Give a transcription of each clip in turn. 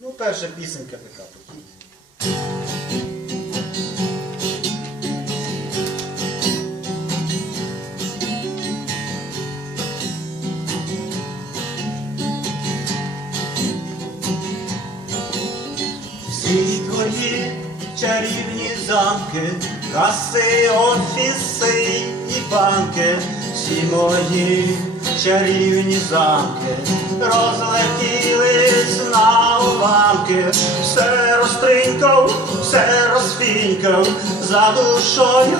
Ну, перша пісенька така покійна. Всі твої чарівні замки, каси, офіси і банки, всі мої чарівні замки розлетілись на уламки, все розтринкав, все розфінькав, за душою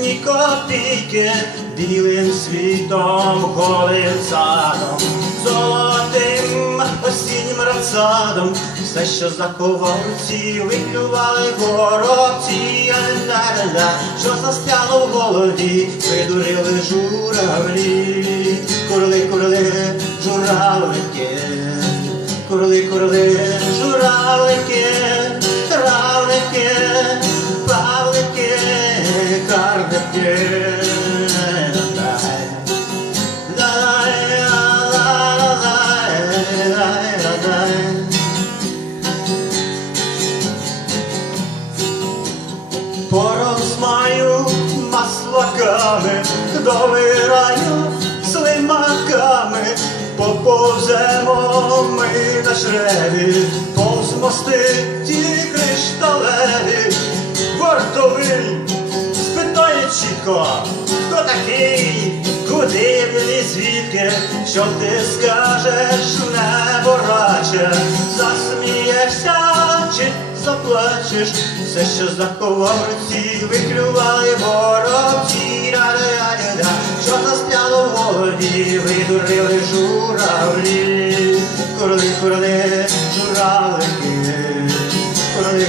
ні копійки, білим світом, голим садом, золотим осіннім радсадом, все, що заховав руці, виклювали горобці, ля-ля-ля, що застряло в голові, придурили журавлі, курли, курли, журавлики, курли, курли, журавлики, травлики, павлики, карлики. Порозмаю маслаками, довираю слимаками, поповземо ми на шреві, повз мости ті кришталеві, вартовий спитає чітко, хто такий, куди він і звідки, що ти скажеш, небораче, засмієшся чи заплачеш, все, що заховав руці, виклювали воробці, de Jurabri, coro de coro de Jurabri, coro de